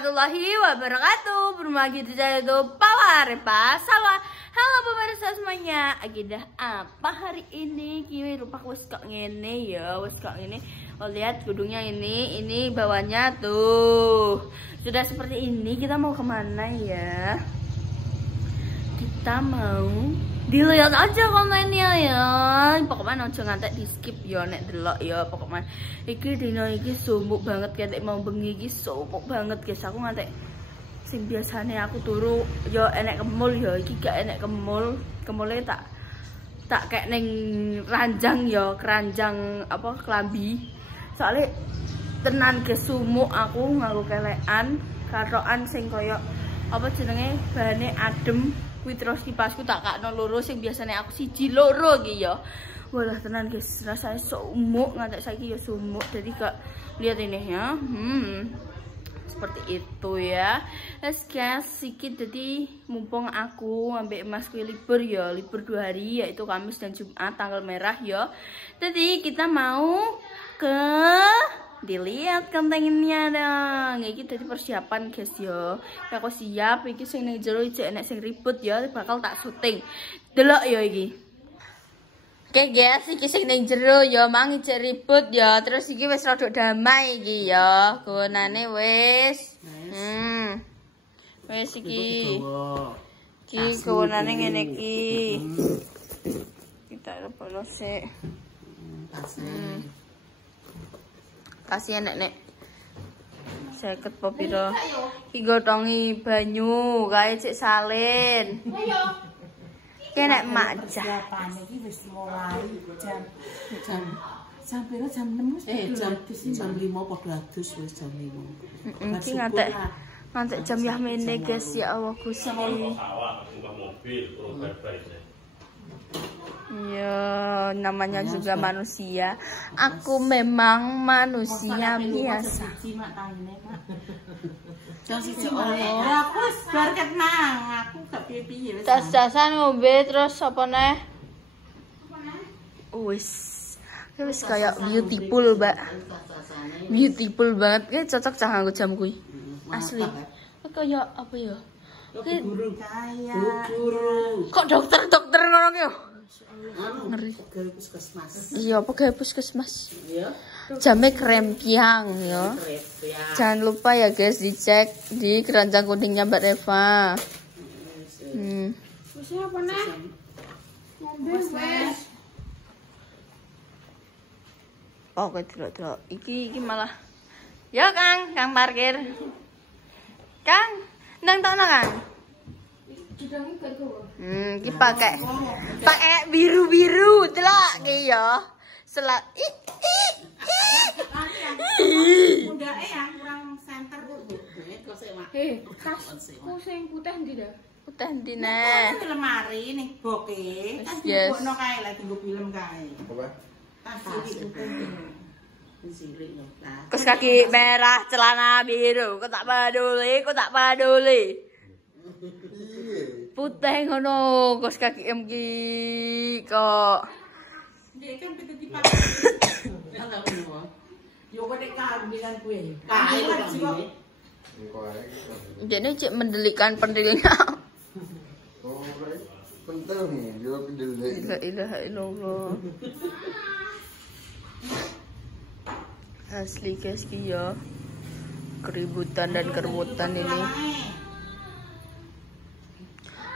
warahmatullahi wabarakatuh. Bermagi di channel itu Pawarepa Salwa. Halo pemirsa semuanya. Agendah apa hari ini? Kimi rupa wis kok ngene ya, wis kok ngene. Oh lihat gedungnya ini bawahnya tuh. Sudah seperti ini, kita mau kemana ya? Kita mau dilihat aja komennya ya. Pokoknya aja ngantek di skip ya nek delok ya. Pokoknya iki dino iki sumuk banget kayak mau bengi iki sumuk banget guys. Aku ngantek sing biasane aku turu ya enek kemul ya iki gak enek kemul. Kemule tak kayak neng ranjang ya, keranjang apa kelambi. Soalnya tenan guys sumuk aku nganggo kelekan katokan sing koyo apa jenenge bahane adem. Kuwi terus kipasku tak kakno loro sing biasane aku siji loro iki ya. Walah tenan guys, rasanya sumuk ngantek saiki ya sumuk. Jadi gak lihat ini ya. Seperti itu ya. Let's guys, sikit jadi mumpung aku ambek Mas kuwi libur ya, libur 2 hari yaitu Kamis dan Jumat tanggal merah ya. Jadi kita mau ke dilihat kontennya dong. Iki dadi persiapan guys ya. Aku siap iki sing ning jero iki enek sing ribut ya, bakal tak syuting. Delok ya iki. Oke guys, iki sing ning jero ya mang iki ribut ya. Terus iki wis rada damai iki ya. Gonane wis. Wis iki. Iki gonane ngene iki. Kita repolo sik. Kasih nek seket po piro iki gotongi banyu kae cek salin kene mak jah iki wis mulai jam piro jam 6 jam 5 padha adus wis jam 5 iki ngantek jam yah mene guys ya Allah Gusti ya namanya juga manusia. Aku memang manusia biasa. Aku bar kenang, aku gak piye-piye wis. Tas-tasan ngombe terus apa neh? Wis. Wis kayak beautiful, Mbak. Beautiful banget. Kayak cocok cah nganggo jam kuwi. Asli. Kayak apa ya? Guru kayak kok dokter ngono ki yo? Ngeri. pegawai puskesmas. Iya, pegawai puskesmas. Iya. Jamnya krempiang ya. Jangan lupa ya guys dicek di keranjang kuningnya Mbak Reva. Wis apa nih? Ngombe wis. Oke, delok. Iki malah. Ya Kang parkir. Kang, ndang tokno Kang. Iki pakai biru-biru delok iki ya. Selak Mundake yang kurang center kok. Kok sik, Mak. Tasku sing putih ndi dah? Putih ndi neh? Di lemari nih boke. Tas Yes. mbokno kae lek nggo film kae. Apa? Tas iki putih. Sirik lho. Kos kaki merah, celana biru. Kok tak peduli. Putih ngono, kos kaki emki kok. Dia kan pita dipakai. Ala ngono. Yo kok nek kambingan kuwe. Kae lho. Jadi cik mendelikan pendirinya. Oh, penting nih, dia pendelik. La ilaha illallah. Asli guys ki ya. Keributan dan kerebutan ini.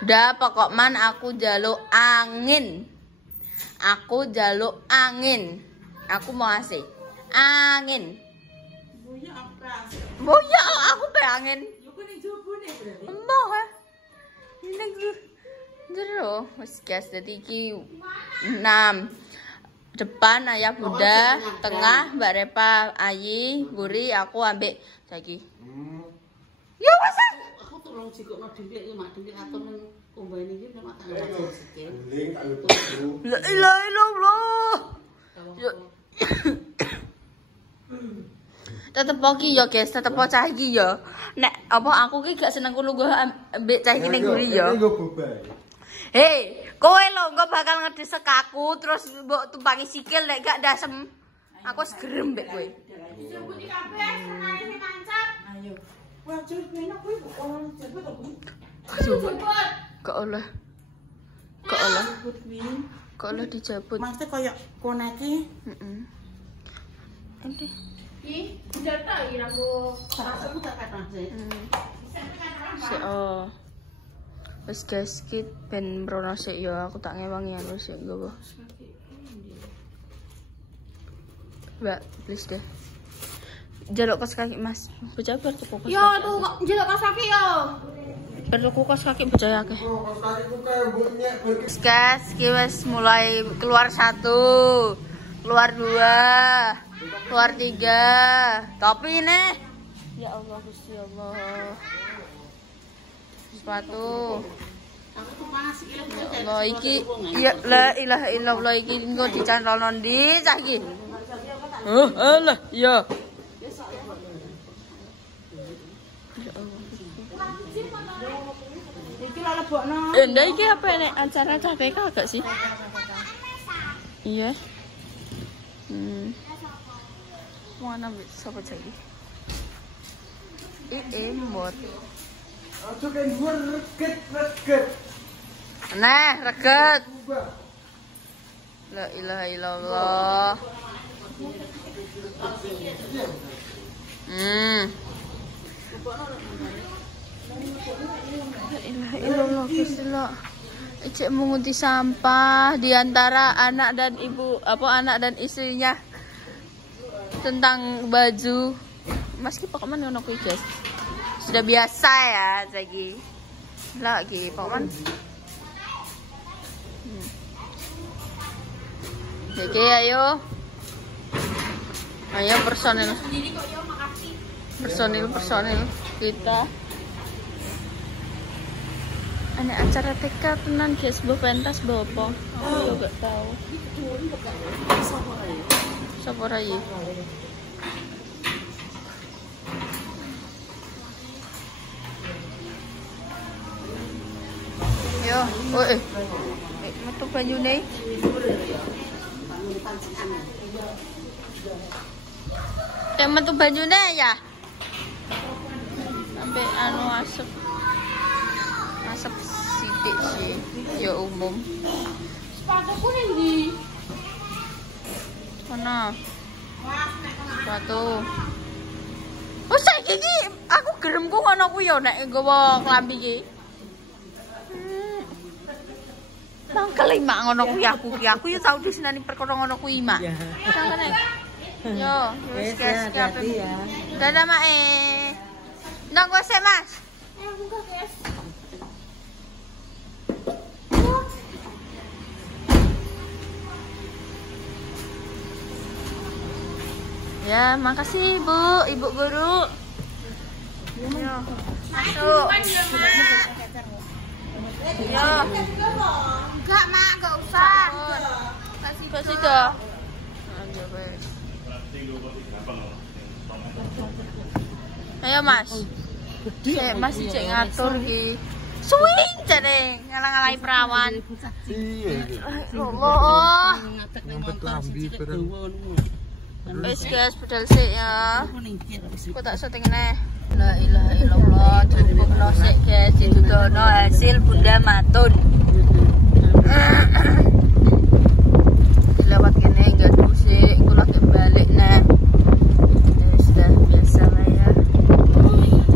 Udah pokoknya aku jaluk angin. Aku mau asik. Angin. Boya aku pe angin. Yo kok ning jobone berarti. Mbah. Ini jero wis guys dadi iki 6. Depan ayah Bunda, tengah Mbak Repa, Ayi, Buri, aku ambek saiki. Ya wis. Aku tolong jikokno dhewe iki mak dhewe atur nang kombane iki nek tak ngajak sikil. Link tak lupa. La ilaha illallah. Tetep poki ya guys, tetep cah iki ya. Nek apa aku ki gak seneng kulo ambek cah iki ning Buri ya. Ini gue bobay. Hei, kowe lho engko bakal ngedesek aku terus mbok tumpangi sikil nek gak dasem. Aku wis gerem mbek kowe. Ayo. Aduh, gak oleh dijabut. Maksudnya kayak koneki. Ini. Wes guys, kit ben mrono sik ya, aku tak ngewangi anu sik nggowo. Mbak, please deh. Jaluk kos kaki Mas. Bocah bar tuku kos. Yo tuh kok njeluk kos kaki yo. Bar tuku kos kaki bocah akeh. Guys, ki wis mulai keluar 1, keluar 2, keluar 3. Tapi ini ya Allah Gusti Allah. Sepatu. Allah iki ya la ilaha illallah iki engko dicantolno ndi cah iki. Alah ya. Iki lho lebokno. Ndak iki apa nek acara cah TK agak sih? Iya. Mana sapa cah iki? Mbot. Aduh kan gua reget. Nah, reget. La ilaha illallah. La ilaha illallah Bismillah. Ecek mengunti sampah di antara anak dan istrinya tentang baju. Mas ki pokoknya ngono kuwi, guys. Sudah biasa ya, Zagi. Lagi pokoknya. Oke, ayo personil kita. Ada acara TK tenan guys, bawa pentas bawa apa? Aku gak tahu. Sapa rai? Yo, metu banyune. Temen tuh banyune ya. Sampai anu asap sidik sih. Ya umum. Sepatuku ndi? Mana? Sepatu. Oh saiki iki aku geremku ngono kuwi ya nek nggawa klambi iki. Mangkel mak ngono kuwi aku ya tau disenani perkara ngono kuwi mak. Sangkene. Yo, wis guys, ya. Dadah mak Ndang kowe sik, Mas. Ayo buka, guys. Ya, makasih Ibu guru. Yo. Masuk. Yo. Enggak, Mak, enggak usah. Kasih dah. Ayo Mas. Cek masih cek ngatur ki. Swing jare ngalang-alangi perawan. Iya. Allah. Ngempet lambi bareng. Wes guys, pedal sik ya. Kok tak syuting neh. La ilaha illallah. Cukup sik guys, ditudono hasil Bunda Matun. Lewat kene enggak pusing, kula balik nah. Sudah biasa lah ya.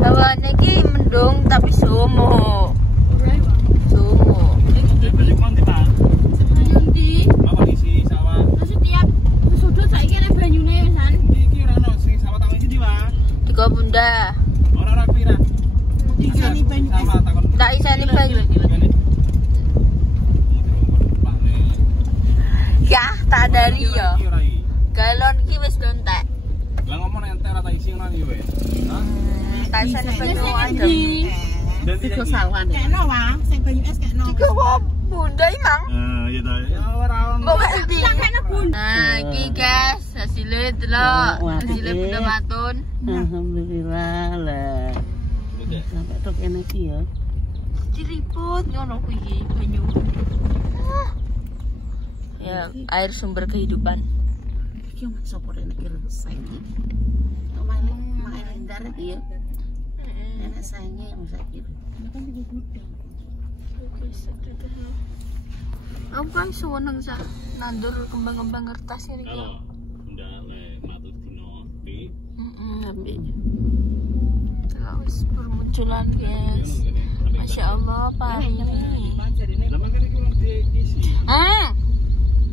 Hawane iki mendung tapi sumo. Tiga Bunda. Ora pira. Isani banyu. Tak isani banyu. Ya, tak dari ya. Galon iki wis dontek. Lah ngomong ente ora tak isi ngono iki wis. Tak isani banyu adem. Dan tiga sawan. Kekno wae, sing banyu es kekno. Tiga kok Bunda Imang. Ya ta. Ya ora ono. Mbok endi? Nah, iki guys, hasilnya delok. Hasilnya Bunda Matun. Alhamdulillah lah. Sampai tok enak ya. Diriput ngono kuwi iki banyu. Ya, air sumber kehidupan. Iki mas sopor enak iki selesai. Main darat ya. Enak sayangnya sakit. Aku kan seneng sak nandur kembang-kembang kertas ini. Kalau ndak le matur dino pi. Terus bermunculan guys. Masya Allah pari. Lah makane ki wong diisi.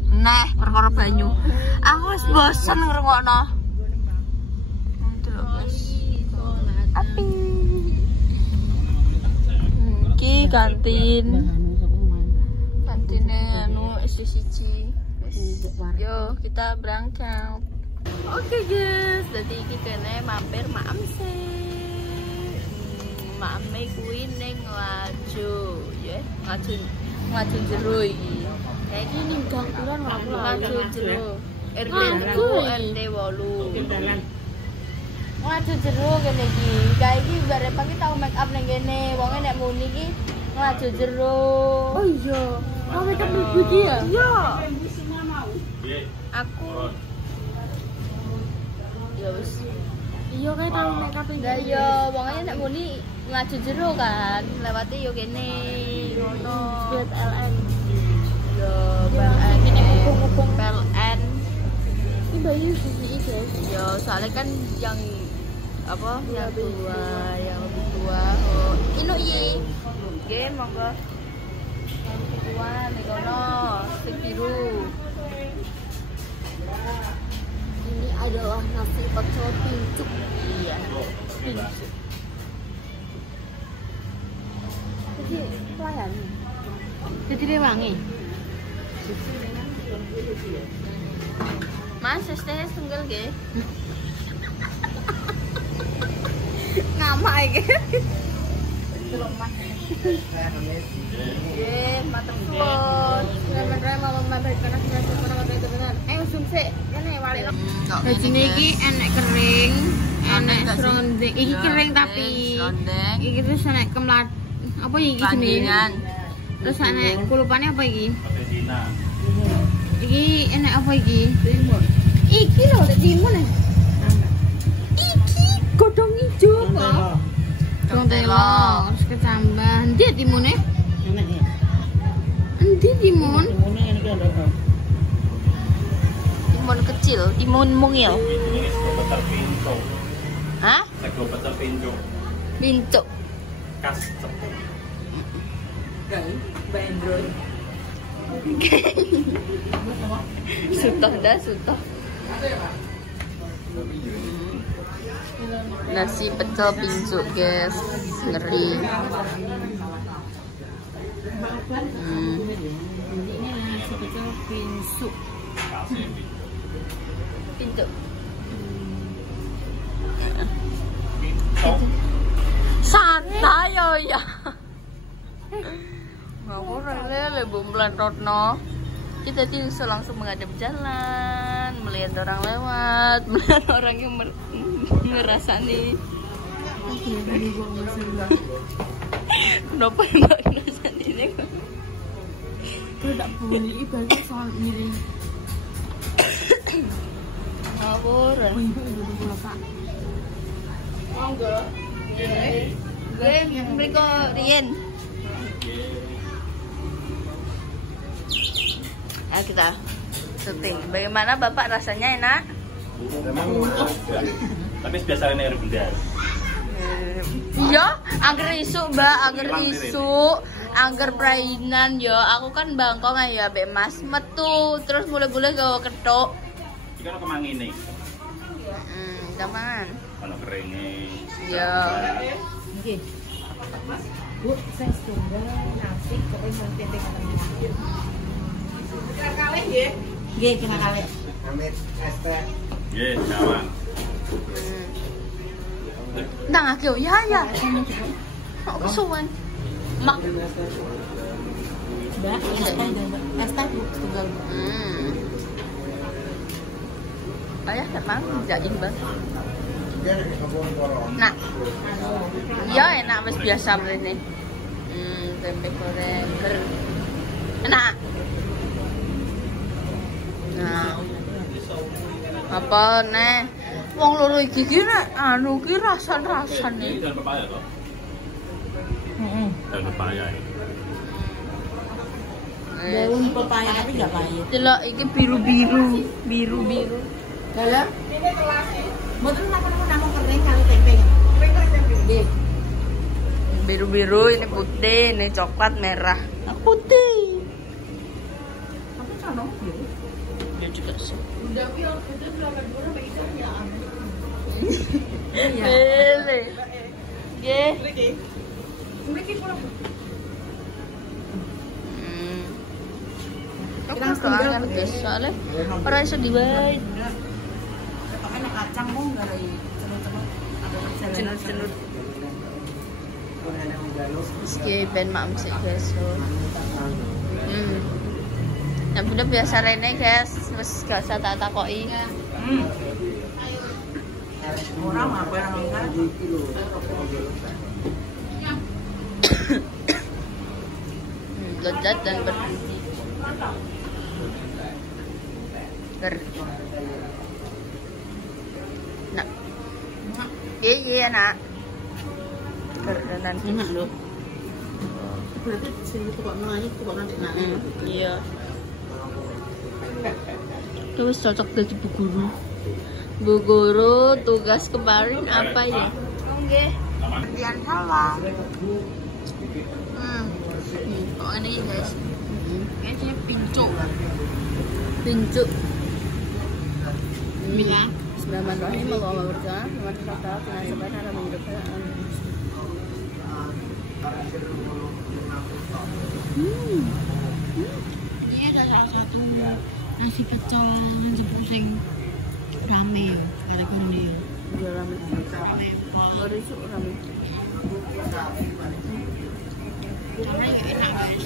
Nah, perkara banyu. Aku wis bosen ngrungokno. Delok guys. Api. Iki kantin. Kantine anu siji. Yo, kita berangkat. Oke guys, jadi iki kene mampir Maamse. Maame kuwi ning Laju, ya. Laju jero iki. Kayak gini gang bulan Laju jero. RT 8. Laju jero kene iki. Kayak iki bare pagi tau make up ning kene. Wonge nek muni iki Laju jero. Oh iya. Kau make up beauty ya? Iya. Aku ya wis. Iya kayak tau make up iki. Lah iya, wonge nek muni Laju jero kan. Lewate yo kene. Ngono. LN. Yo, PLN. PLN. Ini bayi sisi guys. Yo, soalnya kan yang apa? Yang tua, yang lebih tua. Oh, ino iki. Oke, monggo. Yang lebih tua nek kono, sing biru. Ini adalah nasi pecel pincuk. Iya. Pincuk. Jadi pelayan. Jadi rewangi. Mas, teh tunggal ge. Ngama iki. Mateng suwun. Sampeyan mau mampir kana sing kono itu bener. Sumsik kene wali. Bajine iki enek kering, enek serondeng. Iki kering tapi iki terus enek kemlat. Apa iki jenenge? Terus enek kulupane apa iki? Iki enek apa iki? Timun. Iki lho nek timun. Iki godhong ijo kok. Godhong telo, terus kecambah. Endi timune? Enak ya. Endi timun? Timune ngene iki lho. Timun kecil, timun mungil. Ini beter pintu. Hah? Sego beter pintu. Pincuk. Kas cepu. Bandroy. Sutoh dah, sutoh. Nasi pecel pincuk guys, ngeri. Ini nasi pecel pincuk. Pincuk. Santai ya. Ngawur lele bumbulan rotno. Kita bisa langsung menghadap jalan, melihat orang lewat, melihat orang yang ngerasani. Kenapa mbak ngerasani ini? Tidak boleh ibadah soal miring. Ngawur. Monggo. Gue mereka Rien. Ayo kita syuting. Bagaimana Bapak rasanya enak? Tapi biasa ini air bundar. Iya, angger isu Mbak, angger isu, angger prainan yo. Aku kan bangkong ya, Mbak Mas. Metu terus mulai-mulai ke ketok. Iki kan kemangine. Gampang. Ono keringe. Iya. Nggih. Bu, saya setunggal nasi kok emang tempe katanya. Kira kalih nggih? Nggih, kira kalih. Amit es teh. Nggih, jawang. Nang aku ya. Kok kesuwen. Mak. Mbak, es teh Bu, setunggal. Ayah teman jadiin Bang. Biar kebun korong. Nah. Iya enak wis biasa mrene. Tempe goreng. Enak. Nah. Apa nih? Wong loro iki ki nek anu ki rasan-rasan Ini iki. kan pepaya toh. Daun pepaya. Daun pepaya tapi nggak pahit. Delok iki biru-biru. Dalam? Mau terus makan kering kalau tempe. Nggih. Biru-biru, ini putih, ini coklat, merah. Nah, putih. Tapi sama ya. Ya juga sih. Udah berapa bulan Mbak Ida ya amin. Iya. Nggih. Mriki pulang. Aku kangen guys, soalnya ora iso diwae. Pakai kacang mau enggak ada Cenut-cenut. Meski ben mak sih guys. Yang udah biasa rene guys, wis gak usah tak takoki. Orang apa yang enggak? Lezat dan bergizi. Nak. Iya nak. Kerenan Enak loh. Berarti sini tukang nanya, tukang nanti nanya. Iya. Terus cocok jadi bu guru. Bu guru tugas kemarin apa ya? Oke. Latihan halal. Kok ini guys? Kayaknya pincu. Bismillah. Bismillahirrahmanirrahim. Allahumma berkah. Ini ada salah satu nasi pecel yang sepusing rame ya, ada kuning. Iya rame. Ngeri su rame. Karena ya enak guys.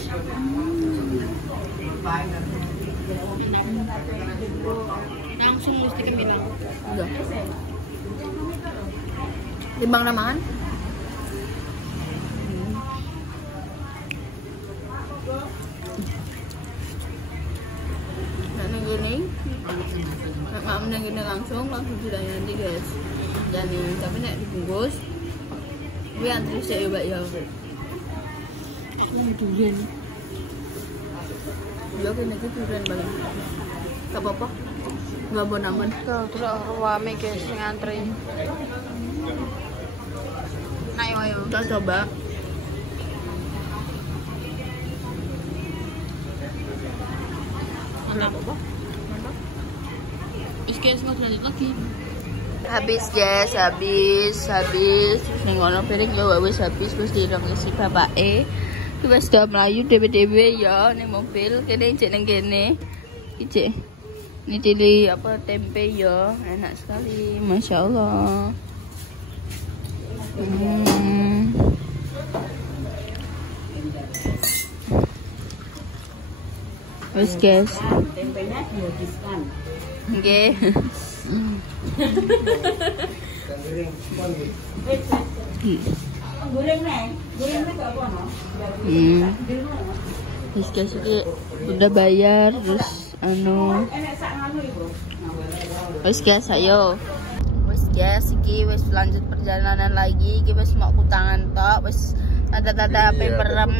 Langsung mesti kemilang. Udah. Timbang namaan. Nah, gini. Nek gini langsung dilayani guys. Jadi tapi nek dibungkus kuwi antri sik ya, Mbak ya. Aku mau durian. Ya kene iki durian banget. Gak apa-apa. Enggak mau naman. Terus rame guys sing antri. Ayo. Kita coba. Mantap apa? Mantap. Terus guys nggak lanjut lagi. Habis guys, habis. Ning ngono piring ya wis habis wis direngisi bapake. Ki wis do mlayu dhewe-dhewe ya ning mobil. Kene cek ning kene. Iki ini dili apa tempe ya, enak sekali, masya Allah. Wes guys. Tempenya dihabiskan. Nggih. Goreng nih gak apa no? Wes guys iki udah bayar terus wes guys ayo. Wes guys iki wes lanjut perjalanan lagi, iki wes mau kutangan tok, wes tanda-tanda paperem.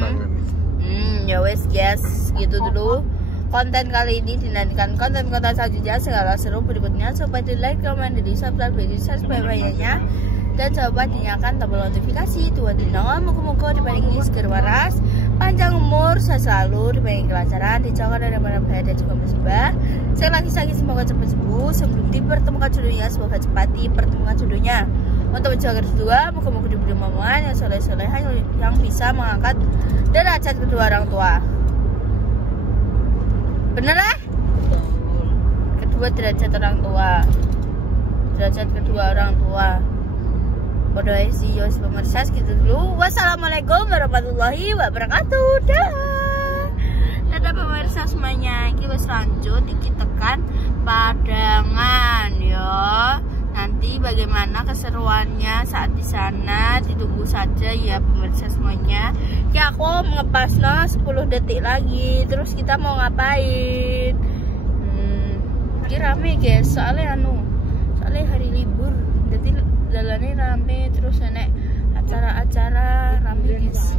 Ya wes guys, gitu dulu konten kali ini. Dinantikan konten-konten selanjutnya segala seru berikutnya. Coba di like, comment, di subscribe, banyak-banyak, dan coba dinyalakan tombol notifikasi. Tuhan dinongan muka-muka diparingi seger waras, panjang umur, selalu diparingi kelancaran, dijauhkan dari mana bahaya dan juga musibah. Saya lagi sakit semoga cepat sembuh, sebelum dipertemukan jodohnya semoga cepat dipertemukan jodohnya. Untuk menjaga kedua, muka-muka diberi omongan yang soleh-solehan yang bisa mengangkat derajat kedua orang tua. Bener lah? Kedua derajat orang tua. Derajat kedua orang tua. Bodoh sih yos pemirsa gitu dulu. Wassalamualaikum warahmatullahi wabarakatuh. Dadah pemirsa semuanya. Kita lanjut kita tekan Padangan ya. Nanti bagaimana keseruannya saat di sana ditunggu saja ya pemirsa semuanya. Ya aku ngepas 10 detik lagi. Terus kita mau ngapain? Ini rame guys. Soalnya hari libur. Jadi jalannya rame terus enek acara-acara rame guys.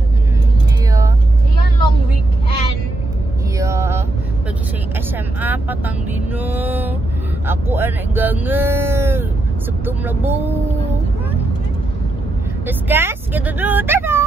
patang dino. Aku enek gange. Sabtu mlebu. Wes guys, gitu dulu. Dadah.